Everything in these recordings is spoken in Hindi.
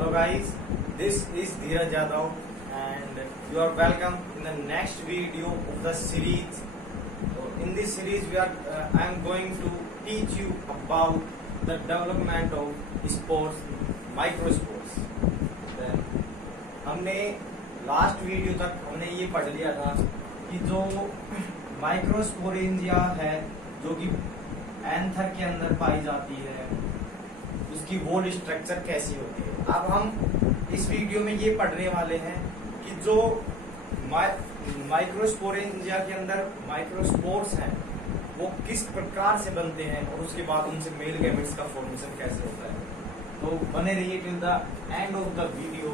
Hello guys, this is Dheeraj Yadav and you are welcome in the next video of the series. So in this series I am going to teach you about the development of sports, micro sports. Then हमने लास्ट वीडियो तक हमने ये पढ़ लिया था कि जो माइक्रोस्पोरेंजिया है जो कि एंथर के अंदर पाई जाती है उसकी वोल स्ट्रक्चर कैसी होती है। अब हम इस वीडियो में ये पढ़ने वाले हैं कि जो माइक्रोस्पोरेंजिया के अंदर माइक्रोस्पोर्स हैं वो किस प्रकार से बनते हैं और उसके बाद उनसे मेल गैमेट्स का फॉर्मेशन कैसे होता है। तो बने रहिए till the end of the video.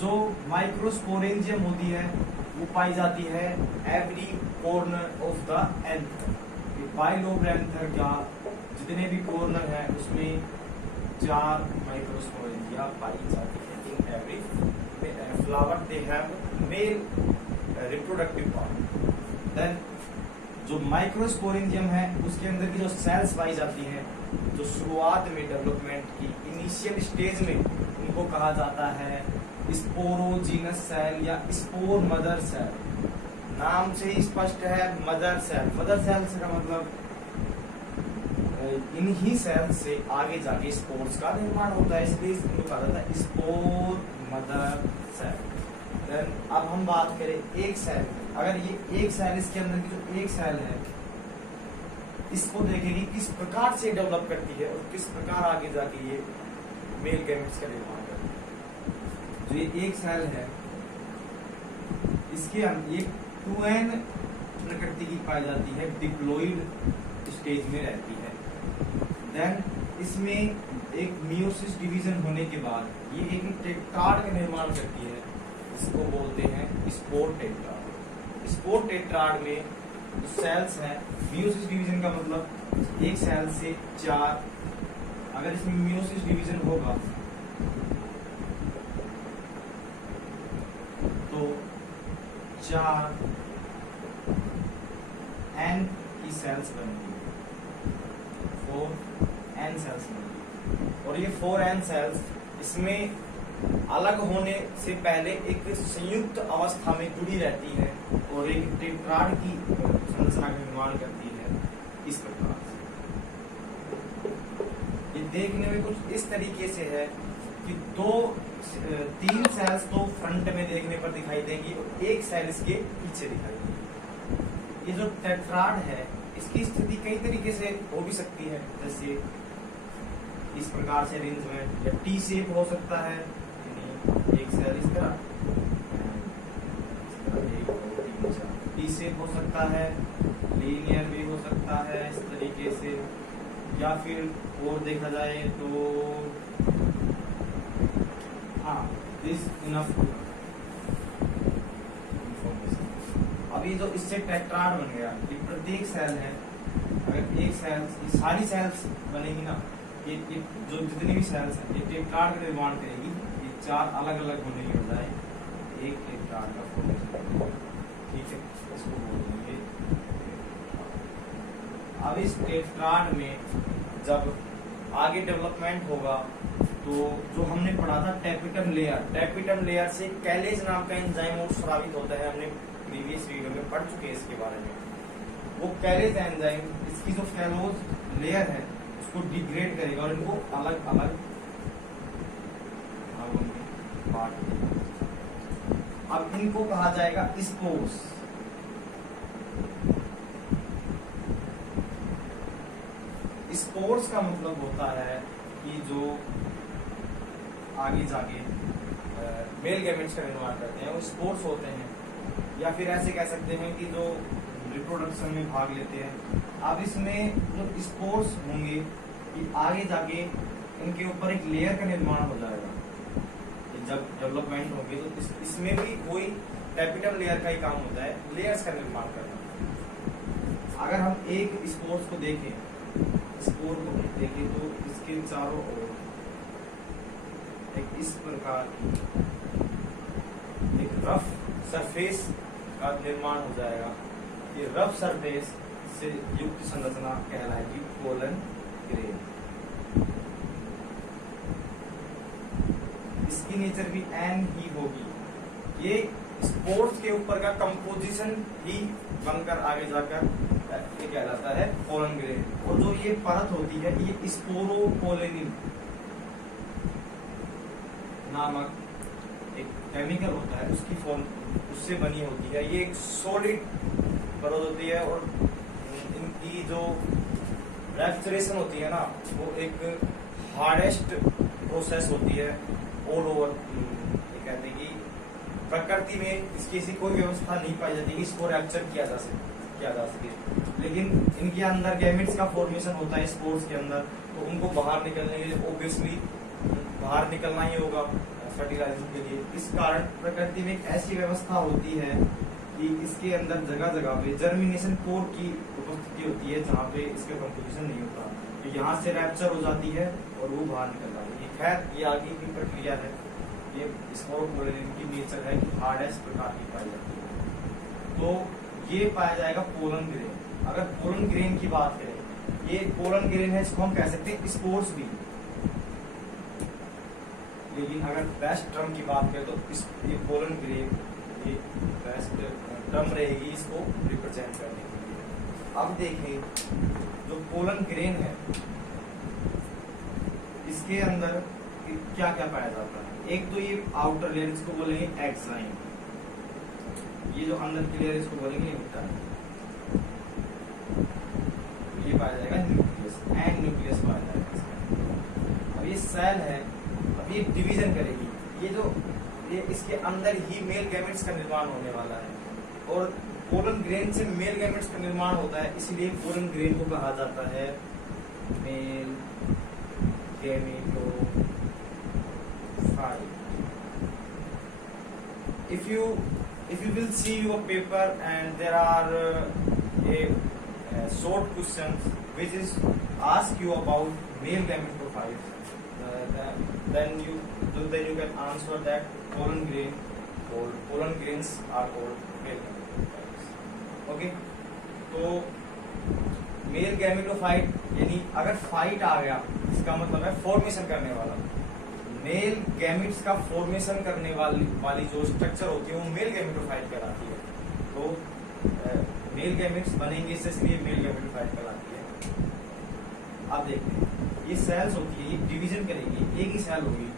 जो माइक्रोस्पोरेंजियम होती है वो पाई जाती है every corner of the anther. Bilobe anther का जितने भी कॉर्नर है उसमें 4 माइक्रोस्पोरेंजिया पाई जाती है in every flower. They have male reproductive part. Then जो माइक्रोस्पोरेंजियम है उसके अंदर की जो सेल्स पाई जाती हैं जो शुरुआत में डेवलपमेंट की इनिशियल स्टेज में उनको कहा जाता है स्पोरोजीनस सेल या स्पोर मदर सेल। नाम से ही स्पष्ट है मदर सेल। मदर सेल का मतलब इन्हीं सेल से आगे जाके स्पोर्स का निर्माण होता है, इसलिए इसको कहा जाता है स्पोर मदर सेल। देन अब हम बात करें एक सेल। अगर ये एक सेल इसके अंदर की जो एक सेल है इसको देखेंगे किस प्रकार से डेवलप करती है और किस प्रकार आगे जाके ये मेल गैमेट्स का निर्माण करती है। जो ये एक सेल है इसके ये 2n प्रकृति की पाई जाती है, डिप्लॉइड स्टेज में रहती है। देन इसमें एक मियोसिस डिवीजन होने के बाद ये एक टेट्राड का निर्माण करती है, इसको बोलते हैं स्पोर टेट्राड। स्पोर टेट्राड में जो सेल्स हैं मियोसिस डिवीजन का मतलब एक सेल से 4, अगर इसमें मियोसिस डिवीजन होगा तो 4 n की सेल्स बनती है, 4n सेल्स बनती है। और ये 4n सेल्स इसमें अलग होने से पहले एक संयुक्त अवस्था में जुड़ी रहती है और एक टेट्राड की संरचना का निर्माण करती है इस प्रकार से। ये देखने में कुछ इस तरीके से है कि 3 सेल्स तो फ्रंट में देखने पर दिखाई देंगी और एक सेल इसके पीछे दिखाई देगी। ये जो टेट्राड है इसकी स्थिति कई तरीके से हो भी सकती है, जैसे इस प्रकार से अरेंजमेंट या टी शेप हो सकता है, एक सेल इस तरह टी शेप हो सकता है, लीनियर भी हो सकता है इस तरीके से, या फिर और देखा जाए तो दिस इनफ। अभी जो इससे टेट्राड बन गया, ये प्रत्येक सेल है, अगर एक सेल सारी सेल्स बनेगी ना, ये जो जितनी भी सेल्स हैं ये टेट्राड का निर्माण करेगी। ये 4 अलग अलग होने की बजाय एक टेट्राड का फॉर्मेशन, ठीक है, इसको बोल देंगे। अब इस टेट्राड में जब आगे डेवलपमेंट होगा तो जो हमने पढ़ा था टेपिटम लेयर से कैलेज नाम का एंजाइम और स्रावित होता है। हमने प्रीवियस वीडियो में पढ़ चुके हैं इसके बारे में। वो कैलेज एंजाइम इसकी जो कैलोज लेयर है उसको डिग्रेड करेगा और इनको अलग अलग भागों में बांट देगा। अब इनको कहा जाएगा स्पोर्स। स्पोर्स का मतलब होता है कि जो आगे जाके मेल गैमेट्स का निर्माण करते हैं वो स्पोर्स होते हैं, या फिर ऐसे कह सकते हैं कि जो रिप्रोडक्शन में भाग लेते हैं। अब इसमें जो स्पोर्स होंगे कि आगे जाके इनके ऊपर एक लेयर का निर्माण हो जाएगा। जब डेवलपमेंट होगी तो इसमें भी कोई कैपिटल लेयर का ही काम होता है, लेयर्स का निर्माण करना। अगर हम एक स्पोर्स को देखें तो इसके चारों ओर एक इस प्रकार एक रफ सरफेस का निर्माण हो जाएगा। ये रफ सरफेस से युक्त संरचना कहलाएगी पोलन ग्रेन। इसकी नेचर भी एन ही होगी। ये स्पोर्स के ऊपर का कंपोजिशन ही बनकर आगे जाकर ये कहलाता है पोलन ग्रेन। और जो ये परत होती है ये स्पोरोपोलेनिन नामक एक केमिकल होता है, उसकी फॉर्म उससे बनी होती है। ये एक सॉलिड परत होती है और इनकी जो रेफ्रिजरेशन होती है ना वो एक हार्डेस्ट प्रोसेस होती है ऑल ओवर। ये कहते हैं कि प्रकृति में इसकी ऐसी कोई व्यवस्था नहीं पाई जाती कि इसको रैप्चर किया जा सके, लेकिन इनके अंदर गैमेट्स का फॉर्मेशन होता है स्पोर्स के अंदर, तो उनको बाहर निकलने के लिए ऑब्वियसली बाहर निकलना ही होगा फर्टिलाइजेशन के लिए। इस कारण प्रकृति में एक ऐसी व्यवस्था होती है कि इसके अंदर जगह जगह पे जर्मिनेशन पोर की उपस्थिति होती है जहाँ पे इसका कंपोजिशन नहीं होता, तो यहाँ से रैप्चर हो जाती है और वो बाहर निकल जाती है। खैर ये आगे की प्रक्रिया है, ये स्पोरोपोलेनिन की नेचर है कि हार्डेस्ट प्रकार की पाई जाती है। तो ये पाया जाएगा पोलन ग्रेन। अगर पोलन ग्रेन की बात करें, ये पोलन ग्रेन है, इसको हम कह सकते हैं स्पोर्स भी, लेकिन अगर बेस्ट टर्म की बात करें तो ये पोलन ग्रेन ये बेस्ट टर्म रहेगी इसको रिप्रेजेंट करने के लिए। अब देखें जो पोलन ग्रेन है इसके अंदर क्या क्या पाया जाता है। एक तो ये आउटर लेयर, इसको बोलेंगे एक्स लाइन, ये जो अंदर की लेयर इसको बोलेंगे न्यूक्लियस। ये पाया जाएगा न्यूक्लियस, एंड न्यूक्लियस पाया जाएगा इसमें। अब ये सेल है, अब ये डिवीजन करेगी। ये इसके अंदर ही मेल गैमेट्स का निर्माण होने वाला है और पोलन ग्रेन से मेल गैमेट्स का निर्माण होता है, इसलिए पोलन ग्रेन को कहा जाता है male gametophyte. If you will see your paper and there are a short questions which is ask you about male gametophytes, then you can answer that pollen grains are called male gametophytes. Okay, तो मेल गैमेटोफाइट यानी अगर फाइट आ गया इसका मतलब है फॉर्मेशन करने वाला। मेल गैमेट्स का फॉर्मेशन करने वाली जो स्ट्रक्चर होती है वो मेल गैमेटोफाइट कहलाती है। तो मेल गैमेट्स बनेंगे इसलिए मेल गैमेटोफाइट कहलाती है। अब देखते हैं ये सेल्स होती है, ये डिवीजन करेगी, एक ही सेल होगी,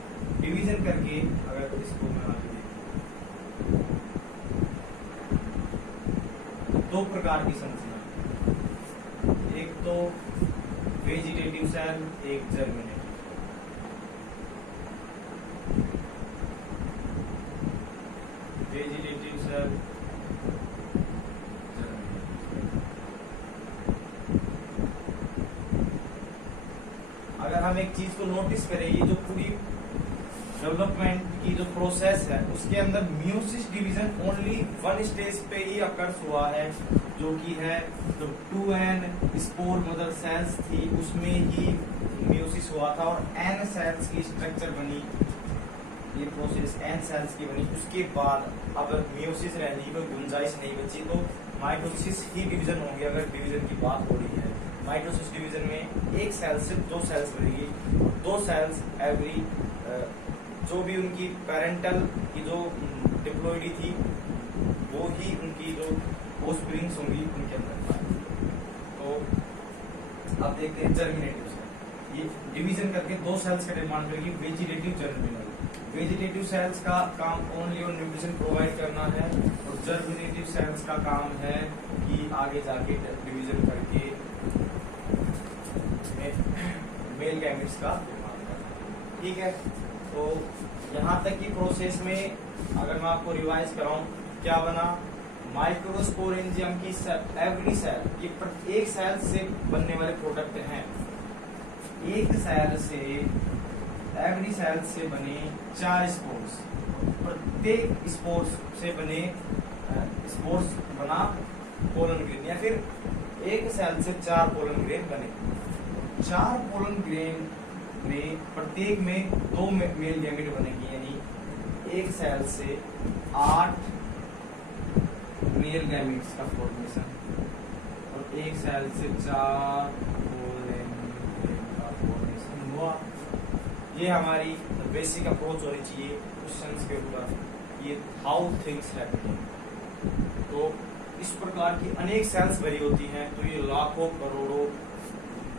डिवीजन करके अगर इसको मैं आगे दो प्रकार की संरचना, एक तो वेजिटेटिव सेल, एक जर्मिनेटिव। वेजिटेटिव सेल, अगर हम एक चीज को नोटिस करें, ये जो पूरी डेवलपमेंट की जो प्रोसेस है उसके अंदर meiosis division only one stage पे ही अकर्स हुआ है, जो कि है जो 2n स्पोर मदर सेल्स थी उसमें ही म्यूसिस हुआ था और n सेल्स की स्ट्रक्चर बनी। ये प्रोसेस n सेल्स की बनी, उसके बाद अगर म्यूसिस रहने की कोई गुंजाइश नहीं बची तो माइटोसिस ही डिवीजन होंगे। अगर डिवीजन की बात हो रही है, माइटोसिस डिवीजन में एक सेल से दो सेल्स बनेगी, दो सेल्स एवरी जो भी उनकी पेरेंटल की जो डिप्लॉइडी थी वो ही उनकी जो ऑफस्प्रिंग्स होंगी उनके अंदर। तो अब देखते हैं जर्मिनेटिव सेल, ये डिवीजन करके दो सेल्स का निर्माण करेगी, वेजिटेटिव जर्मिनल। वेजिटेटिव सेल्स का काम ओनली और न्यूट्रिशन प्रोवाइड करना है और जर्मिनेटिव सेल्स का काम है कि आगे जाके डिवीजन करके मेल गैमेट्स का निर्माण करना। ठीक है, तो यहाँ तक की प्रोसेस में अगर मैं आपको रिवाइज कराऊं, क्या बना, माइक्रोस्पोरेंजियम की एवरी सेल, ये प्रत्येक सेल से बनने वाले प्रोडक्ट हैं। एक सेल से एवरी सेल से बने 4 स्पोर्स, प्रत्येक स्पोर्स से बने स्पोर्स बना पोलन ग्रेन, या फिर एक सेल से 4 पोलन ग्रेन बने। 4 पोलन ग्रेन में प्रत्येक में 2 मेल गैमेट बनेगी, यानी एक सेल से 8 मेल गैमेट्स का फॉर्मेशन और एक सेल से 4 पोलन ग्रेन का फॉर्मेशन हुआ। ये हमारी बेसिक अप्रोच होनी चाहिए क्वेश्चंस के ऊपर, ये हाउ थिंग्स हैपनिंग। तो इस प्रकार की अनेक सेल्स भरी होती हैं, तो ये लाखों करोड़ों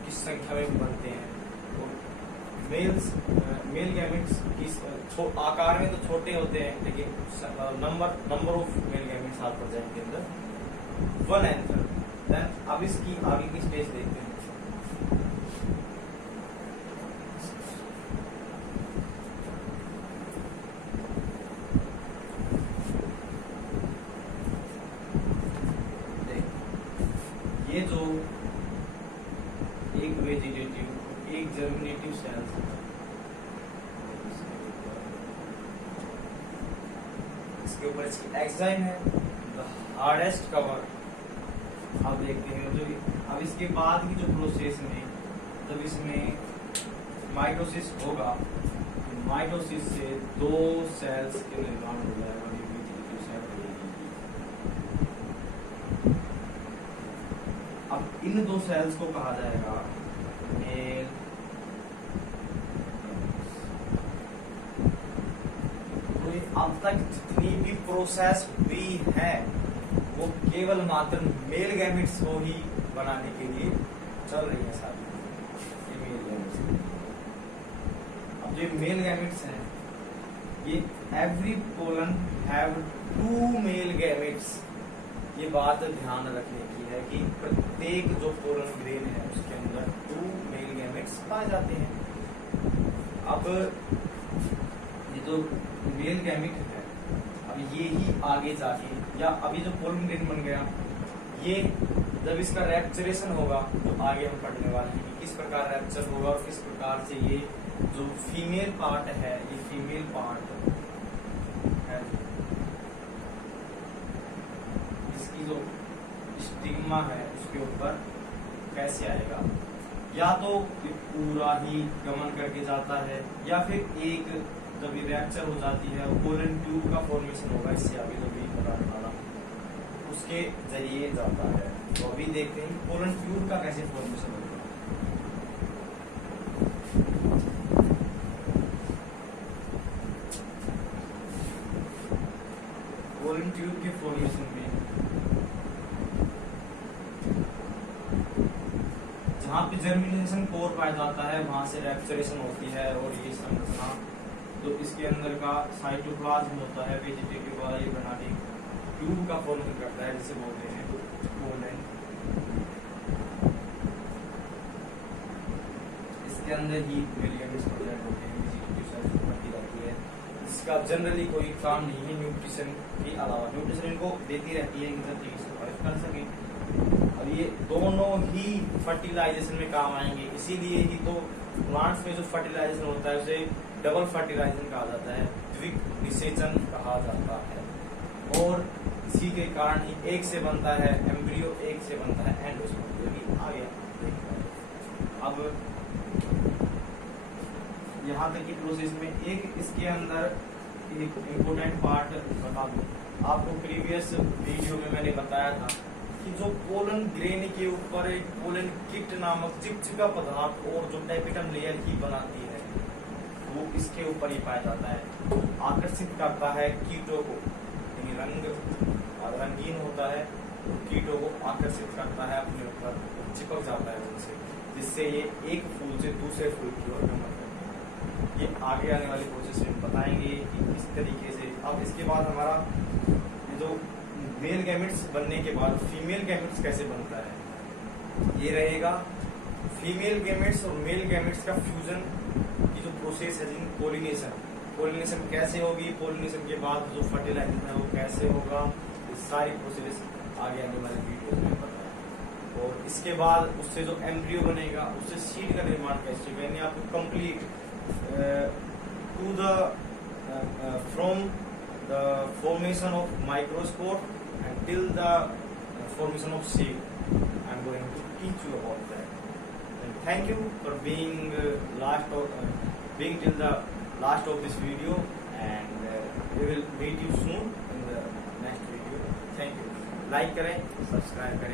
की संख्या में बनते हैं। तो मेल गैमेट्स की आकार में तो छोटे होते हैं, लेकिन नंबर ऑफ मेल गैमेट्स आप प्रेजेंट के अंदर 1 एंथर। देन अब इसकी आगे की स्टेज देखते हैं। ये जो एक वेजिटेटिव एक जर्मिनेटिव सेल्स है, इसके ऊपर इसकी एंजाइम है, द हार्डेस्ट कवर। अब देखते हैं जो अब इसके बाद की जो प्रोसेस में जब इसमें माइटोसिस होगा, तो माइटोसिस से 2 सेल्स के निर्माण हो जाएगा। अब इन 2 सेल्स को कहा जाएगा मेल। तो ये अब तक जितनी भी प्रोसेस हुई है वो केवल मात्र मेल गैमेट्स को ही बनाने के लिए चल रही है सारी। ये मेल गैमेट्स, अब जो मेल गैमेट्स हैं, ये every pollen have 2 male gametes. ये बात ध्यान रखने की है कि प्रत्येक जो पोलन ग्रेन है उसके अंदर 2 मेल गैमेट्स पाए जाते हैं। अब ये जो मेल गैमेट है, अब ये ही आगे जाके, या अभी जो पोलन ग्रेन बन गया, ये जब इसका रैप्चरेशन होगा, तो आगे हम पढ़ने वाले हैं कि किस प्रकार रैप्चर होगा और किस प्रकार से ये जो फीमेल पार्ट है, ये फीमेल पार्ट है, इसकी जो स्टिग्मा है उसके ऊपर कैसे आएगा। या तो ये पूरा ही गमन करके जाता है, या फिर एक जब ये रैप्चर हो जाती है पोलन ट्यूब का फॉर्मेशन होगा, इससे आगे जो भी बताने वाला उसके जरिए जाता है। तो अभी देखते हैं पोलन ट्यूब का कैसे फॉर्मेशन होगा। पोलन ट्यूब के फॉर्मेशन में जहाँ पे जर्मिनेशन कोर पाया जाता है वहां से रैप्चरेशन होती है, और ये संरचना जो इसके अंदर का साइटोप्लाज्म होता है वेजिटेटिव वाला, ये बना के ट्यूब का फॉर्मेशन करता है, जिसे बोलते हैं पोलन। इसके अंदर ही मेल गैमेट्स प्रेजेंट होते हैं, वेजिटेटिव सेल्स बनती रहती है। इसका जनरली कोई काम नहीं है न्यूट्रिशन के अलावा, न्यूट्रिशन इनको देती रहती है कि सब चीज सर्वाइव कर सके। और ये दोनों ही फर्टिलाइजेशन में काम आएंगे, इसीलिए ही तो प्लांट्स में जो फर्टिलाइजेशन होता है उसे डबल फर्टिलाइजेशन कहा जाता है, द्विक निषेचन कहा जाता है। और इसी के कारण ही एक से बनता है एम्ब्रियो, एक से बनता है एंडोस्पर्म, जो कि आगे देखते हैं। अब यहाँ तक की प्रोसेस में एक इसके अंदर एक इम्पोर्टेंट पार्ट बता दूं आपको। प्रीवियस वीडियो में मैंने बताया था कि जो पोलन ग्रेन के ऊपर एक पोलन किट नामक चिपचिपा पदार्थ और जो टैपिटम लेयर ही बनाती है, वो इसके ऊपर ही पाया जाता है। आकर्षित करता है कीटों को, यानी रंगीन होता है, तो कीटों को आकर्षित करता है अपने ऊपर, चिपक जाता है उनसे, जिससे ये एक फूल से दूसरे फूल की ओर गमन करते हैं। ये आगे आने वाली प्रोसेस में बताएंगे कि किस तरीके से। अब इसके बाद हमारा जो मेल गैमेट्स बनने के बाद फीमेल गैमेट्स कैसे बनता है, ये रहेगा। फीमेल गैमेट्स और मेल गैमेट्स का फ्यूजन की जो प्रोसेस है, पोलिनेशन कैसे होगी, पोलिनेशन के बाद जो फर्टिलाइजेशन है वो कैसे होगा, ये सारी प्रोसेस आगे आने वाले वीडियो में बताएंगे। और इसके बाद उससे जो एम्ब्रियो बनेगा, उससे सीड का निर्माण कैसे होगा, यानी आपको complete to the from the formation of microspore until the formation of seed. I am going to teach you about that. And thank you for being being till the last of this video, and we will meet you soon in the next video. Thank you. Like करें, subscribe करें.